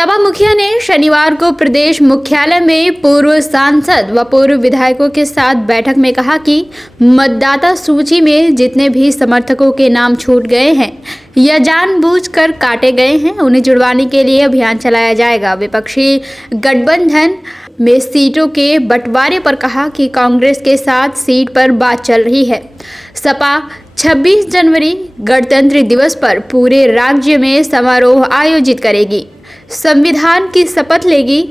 सपा मुखिया ने शनिवार को प्रदेश मुख्यालय में पूर्व सांसद व पूर्व विधायकों के साथ बैठक में कहा कि मतदाता सूची में जितने भी समर्थकों के नाम छूट गए हैं या जानबूझकर काटे गए हैं, उन्हें जुड़वाने के लिए अभियान चलाया जाएगा। विपक्षी गठबंधन में सीटों के बंटवारे पर कहा कि कांग्रेस के साथ सीट पर बात चल रही है। सपा 26 जनवरी गणतंत्र दिवस पर पूरे राज्य में समारोह आयोजित करेगी, संविधान की शपथ लेगी,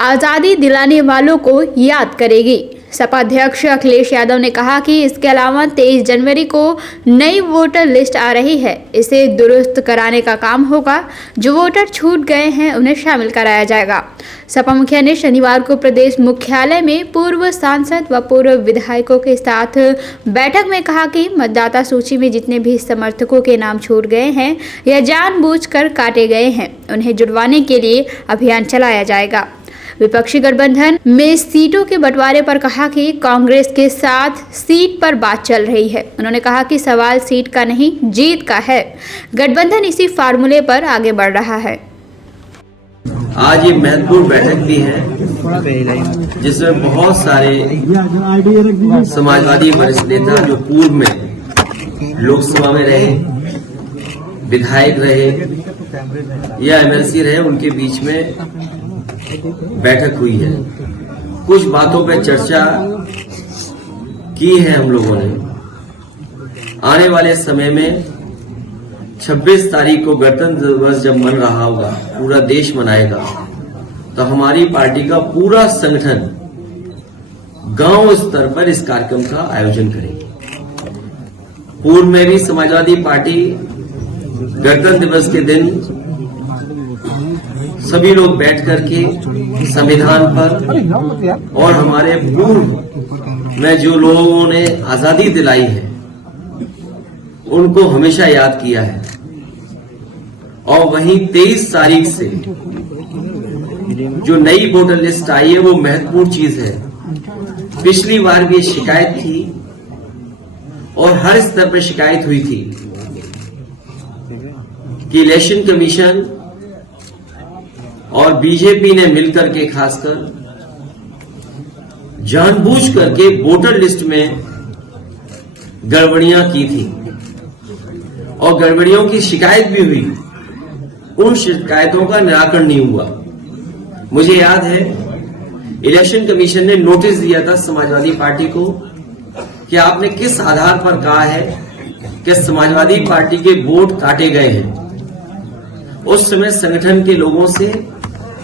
आज़ादी दिलाने वालों को याद करेगी। सपा अध्यक्ष अखिलेश यादव ने कहा कि इसके अलावा 23 जनवरी को नई वोटर लिस्ट आ रही है, इसे दुरुस्त कराने का काम होगा। जो वोटर छूट गए हैं उन्हें शामिल कराया जाएगा। सपा मुखिया ने शनिवार को प्रदेश मुख्यालय में पूर्व सांसद व पूर्व विधायकों के साथ बैठक में कहा कि मतदाता सूची में जितने भी समर्थकों के नाम छूट गए हैं या जानबूझकर काटे गए हैं, उन्हें जुड़वाने के लिए अभियान चलाया जाएगा। विपक्षी गठबंधन में सीटों के बंटवारे पर कहा कि कांग्रेस के साथ सीट पर बात चल रही है। उन्होंने कहा कि सवाल सीट का नहीं, जीत का है। गठबंधन इसी फार्मूले पर आगे बढ़ रहा है। आज ये महत्वपूर्ण बैठक भी है जिसमें बहुत सारे समाजवादी वरिष्ठ नेता जो पूर्व में लोकसभा में रहे, विधायक रहे या एमएलसी रहे, उनके बीच में बैठक हुई है। कुछ बातों पर चर्चा की है हम लोगों ने। आने वाले समय में 26 तारीख को गणतंत्र दिवस जब मन रहा होगा, पूरा देश मनाएगा, तो हमारी पार्टी का पूरा संगठन गांव स्तर पर इस कार्यक्रम का आयोजन करेगी। पूर्व में भी समाजवादी पार्टी गणतंत्र दिवस के दिन सभी लोग बैठ करके संविधान पर और हमारे पूर्व में जो लोगों ने आजादी दिलाई है उनको हमेशा याद किया है। और वहीं 23 तारीख से जो नई वोटर लिस्ट आई है वो महत्वपूर्ण चीज है। पिछली बार भी शिकायत थी और हर स्तर पर शिकायत हुई थी कि इलेक्शन कमीशन और बीजेपी ने मिलकर के खासकर जानबूझ करके वोटर लिस्ट में गड़बड़ियां की थी और गड़बड़ियों की शिकायत भी हुई। उन शिकायतों का निराकरण नहीं हुआ। मुझे याद है इलेक्शन कमीशन ने नोटिस दिया था समाजवादी पार्टी को कि आपने किस आधार पर कहा है कि समाजवादी पार्टी के वोट काटे गए हैं। उस समय संगठन के लोगों से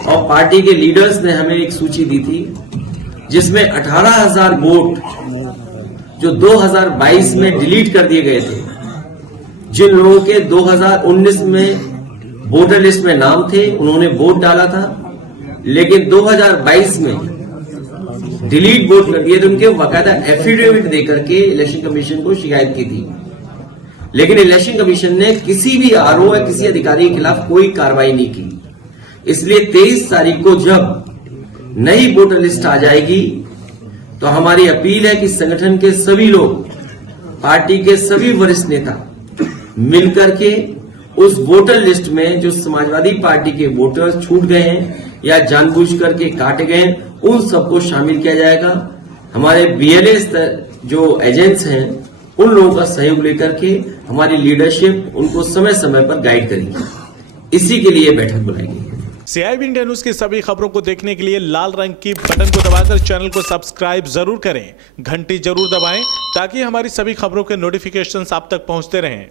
और पार्टी के लीडर्स ने हमें एक सूची दी थी जिसमें 18,000 वोट जो 2022 में डिलीट कर दिए गए थे। जिन लोगों के 2019 में वोटर लिस्ट में नाम थे उन्होंने वोट डाला था, लेकिन 2022 में डिलीट वोट कर दिए थे। उनके बाकायदा एफिडेविट देकर के इलेक्शन कमीशन को शिकायत की थी, लेकिन इलेक्शन कमीशन ने किसी भी आरओ या किसी अधिकारी के खिलाफ कोई कार्रवाई नहीं की। इसलिए 23 तारीख को जब नई वोटर लिस्ट आ जाएगी तो हमारी अपील है कि संगठन के सभी लोग, पार्टी के सभी वरिष्ठ नेता मिलकर के उस वोटर लिस्ट में जो समाजवादी पार्टी के वोटर छूट गए हैं या जानबूझ करके काटे गए हैं, उन सबको शामिल किया जाएगा। हमारे बीएलए जो एजेंट्स हैं उन लोगों का सहयोग लेकर के हमारी लीडरशिप उनको समय समय पर गाइड करेगी। इसी के लिए बैठक बुलाई गई है। CIB इंडिया न्यूज की सभी खबरों को देखने के लिए लाल रंग की बटन को दबाकर चैनल को सब्सक्राइब जरूर करें, घंटी जरूर दबाएं ताकि हमारी सभी खबरों के नोटिफिकेशंस आप तक पहुंचते रहें।